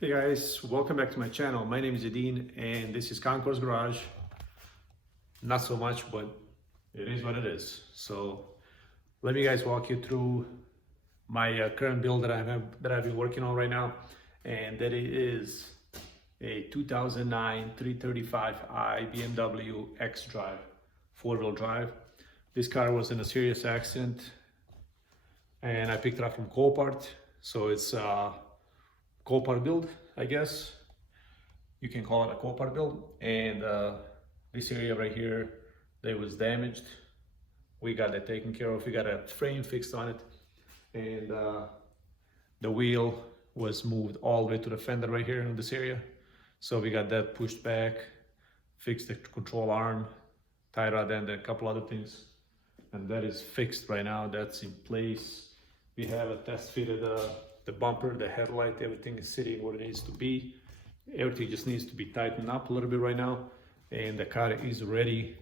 Hey guys, welcome back to my channel. My name is Yadin and this is Concourse Garage. Not so much, but it is what it is. So let me guys walk you through my current build that I've been working on right now, and that it is a 2009 335i BMW X Drive, four-wheel drive. This car was in a serious accident and I picked it up from Copart. So it's Copart build, I guess you can call it a Copart build. And this area right here that was damaged, we got that taken care of. We got a frame fixed on it, and the wheel was moved all the way to the fender right here in this area. So we got that pushed back, fixed the control arm, tie rod, and a couple other things, and that is fixed right now. That's in place. We have a test fitted the bumper, the headlight, everything is sitting where it needs to be. Everything just needs to be tightened up a little bit right now, and the car is ready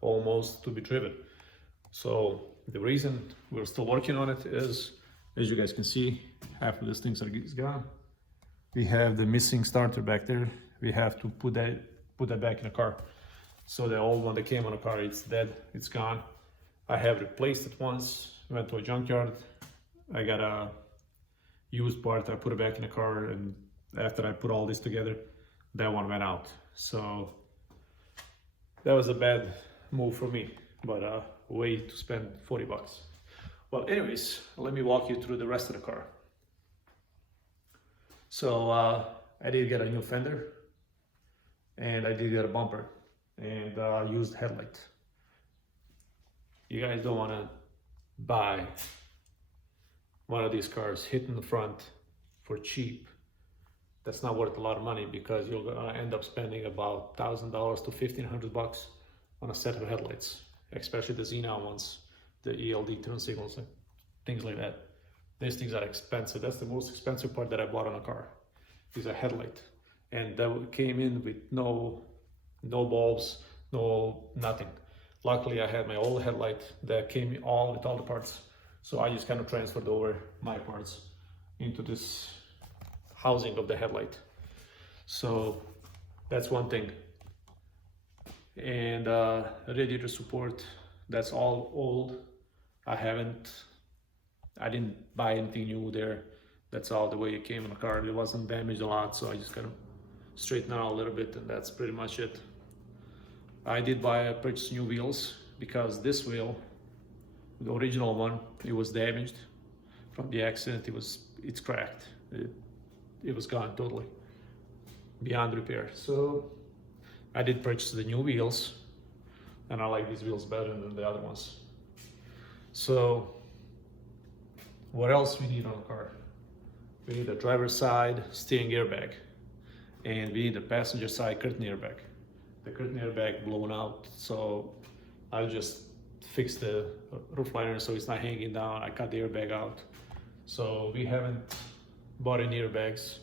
almost to be driven. So the reason we're still working on it is, as you guys can see, half of these things is gone. We have the missing starter back there. We have to put that back in the car. So the old one that came on the car, it's dead, it's gone. I have replaced it once, went to a junkyard. I got a used part, I put it back in the car, and after I put all this together, that one went out. So that was a bad move for me, but a way to spend 40 bucks. Well, anyways, let me walk you through the rest of the car. So I did get a new fender, and I did get a bumper, and used headlight. You guys don't want to buy one of these cars hit in the front for cheap. That's not worth a lot of money, because you'll end up spending about $1,000 to $1,500 on a set of headlights, especially the Xenon ones, the ELD turn signals and things like that. These things are expensive. That's the most expensive part that I bought on a car, is a headlight. And that came in with no bulbs, no nothing. Luckily I had my old headlight that came with all the parts. So I just kind of transferred over my parts into this housing of the headlight. So that's one thing. And radiator support, that's all old. I didn't buy anything new there. That's all the way it came in the car. It wasn't damaged a lot, so I just kind of straightened it out a little bit, and that's pretty much it. I did purchase new wheels, because this wheel, the original one, it was damaged from the accident. It's cracked. It was gone totally, beyond repair. So I did purchase the new wheels, and I like these wheels better than the other ones. So what else we need on the car? We need a driver's side steering airbag, and we need a passenger side curtain airbag. The curtain airbag blown out, so I just fixed the roof liner so it's not hanging down. I cut the airbag out. So we haven't bought any airbags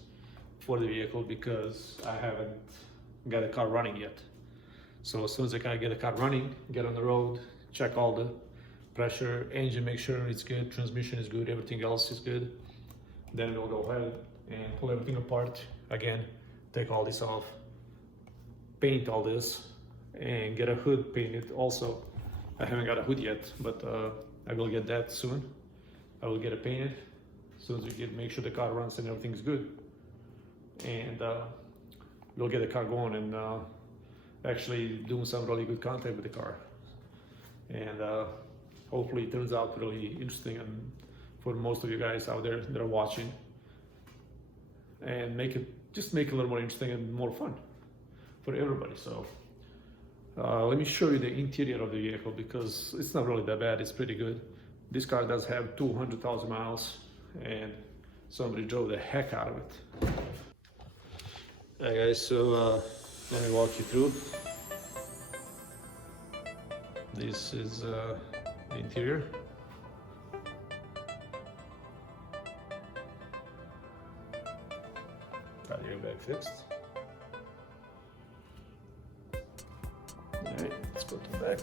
for the vehicle, because I haven't got the car running yet. So as soon as I can get the car running, get on the road, check all the pressure, engine, make sure it's good, transmission is good, everything else is good, then we'll go ahead and pull everything apart again, take all this off, paint all this, and get a hood painted also. I haven't got a hood yet, but I will get that soon. I will get it painted as soon as we make sure the car runs and everything's good. And we'll get the car going and actually doing some really good content with the car. And hopefully it turns out really interesting, and for most of you guys out there that are watching, and make it a little more interesting and more fun for everybody. So let me show you the interior of the vehicle, because it's not really that bad. It's pretty good. This car does have 200,000 miles, and somebody drove the heck out of it. Hey guys, so let me walk you through. This is the interior. Got the airbag fixed. Alright, let's go to the back.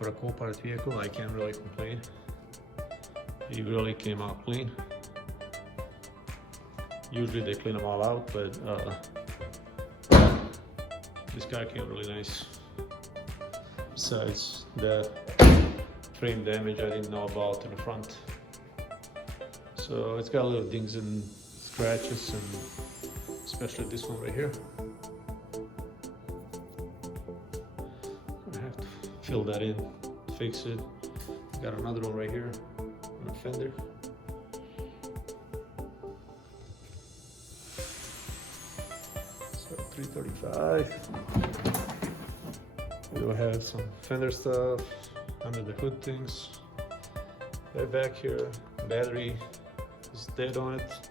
for a co-pilot vehicle, I can't really complain. He really came out clean. Usually they clean them all out, but this guy came really nice. Besides the frame damage I didn't know about in the front. So it's got a little dings and scratches, and especially this one right here. I have to fill that in, fix it. Got another one right here on the fender. So 335. We will have some fender stuff under the hood things. Right back here, battery is dead on it.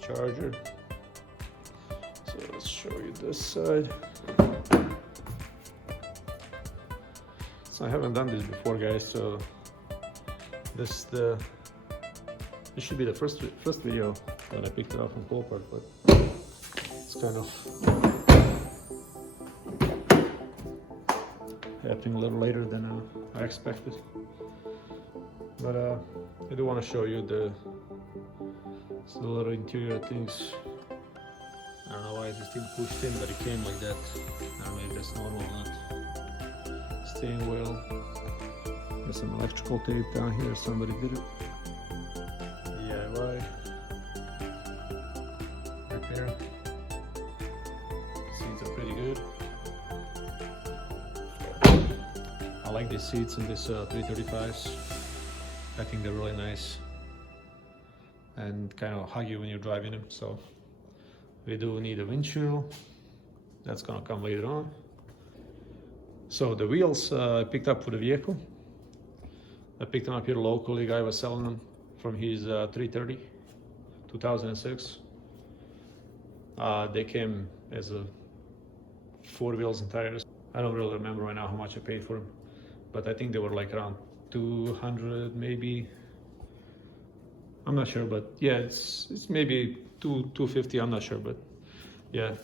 Charger. So let's show you this side. So I haven't done this before, guys. So this should be the first video when I picked it up from Copart, but it's kind of happening a little later than I expected. But I do want to show you the little interior things. I don't know why this thing pushed in, but it came like that. I don't know if that's normal or not. Steering wheel. There's some electrical tape down here. Somebody did it. DIY. Repair. Seats are pretty good. I like these seats in this 335s. I think they're really nice and kind of hug you when you're driving them. So we do need a windshield. That's gonna come later on. So the wheels I picked up for the vehicle. I picked them up here locally. Guy was selling them from his 330, 2006. They came as a 4 wheels and tires. I don't really remember right now how much I paid for them, but I think they were like around 200 maybe. I'm not sure, but yeah, it's maybe 250. I'm not sure, but yeah.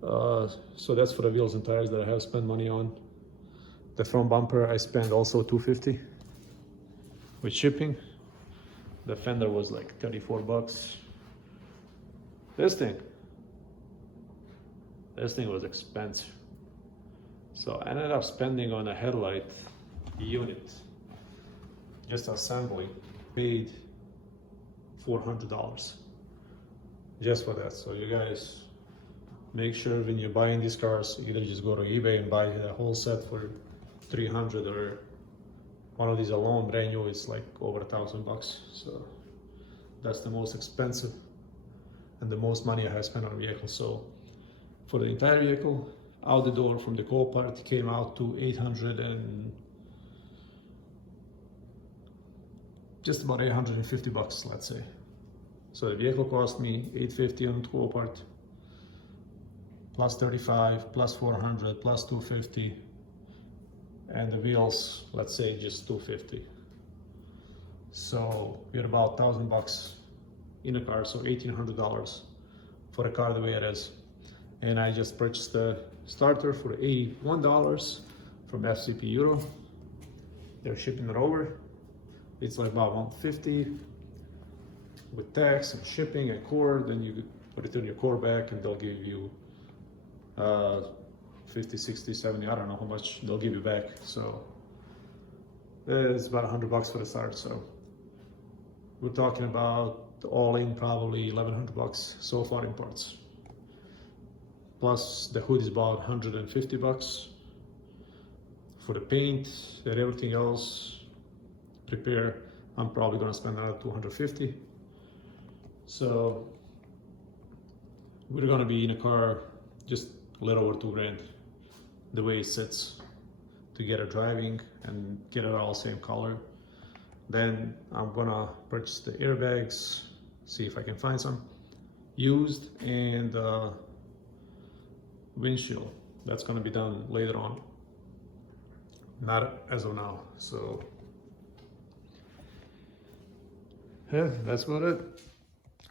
So that's for the wheels and tires that I have spent money on. The front bumper I spent also 250 with shipping. The fender was like 34 bucks. This thing was expensive. So I ended up spending on a headlight unit, just assembly, paid $400 just for that. So you guys make sure when you're buying these cars, either just go to eBay and buy the whole set for 300, or one of these alone brand new is like over $1,000. So that's the most expensive and the most money I have spent on a vehicle. So for the entire vehicle, out the door from the Copart, came out to 800 and just about 850 bucks, let's say. So the vehicle cost me 850 on Copart, plus 35, plus 400, plus 250, and the wheels, let's say just 250. So we're about 1,000 bucks in a car, so $1,800 for a car the way it is. And I just purchased the starter for $81 from FCP Euro. They're shipping it over. It's like about $150 with tax and shipping and core. Then you could return your core back and they'll give you 50, 60, 70, I don't know how much they'll give you back. So it's about 100 bucks for the start. So we're talking about all in probably 1,100 bucks so far in parts. Plus the hood is about 150 bucks for the paint and everything else. Repair, I'm probably gonna spend another 250. So we're gonna be in a car just a little over $2,000 the way it sits to get it driving and get it all same color. Then I'm gonna purchase the airbags, see if I can find some used, and windshield. That's gonna be done later on, not as of now. So yeah, that's about it.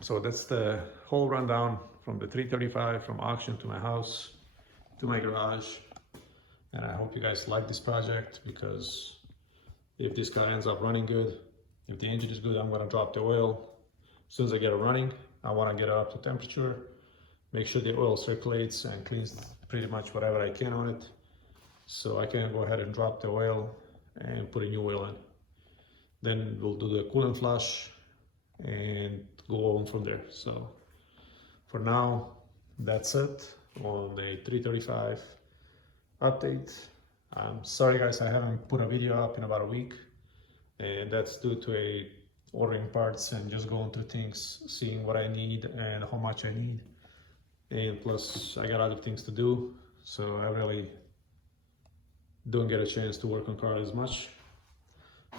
So that's the whole rundown from the 335, from auction to my house to my garage. And hope you guys like this project, because if this car ends up running good, if the engine is good, I'm gonna drop the oil. As soon as I get it running, I wanna get it up to temperature, make sure the oil circulates and cleans pretty much whatever I can on it. So I can go ahead and drop the oil and put a new oil in. Then we'll do the coolant flush and go on from there. So for now, that's it on the 335 update. I'm sorry guys, I haven't put a video up in about a week, and that's due to ordering parts and just going through things, seeing what I need and how much I need, and plus I got other things to do, so I really don't get a chance to work on cars as much.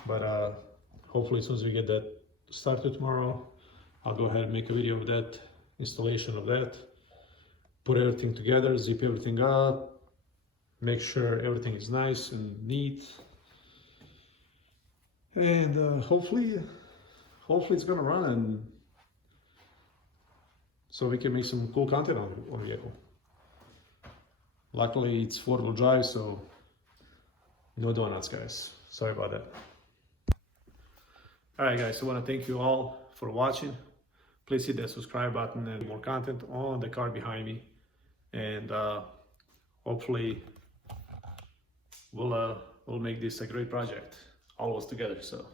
But hopefully as soon as we get that started tomorrow, I'll go ahead and make a video of that, installation of that, put everything together, zip everything up, make sure everything is nice and neat, and hopefully it's gonna run, and so we can make some cool content on the vehicle. Luckily it's 4-wheel drive, so no donuts, guys. Sorry about that. All right, guys, I want to thank you all for watching. Please hit that subscribe button and more content on the car behind me, and hopefully we'll make this a great project, all of us together. So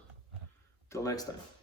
till next time.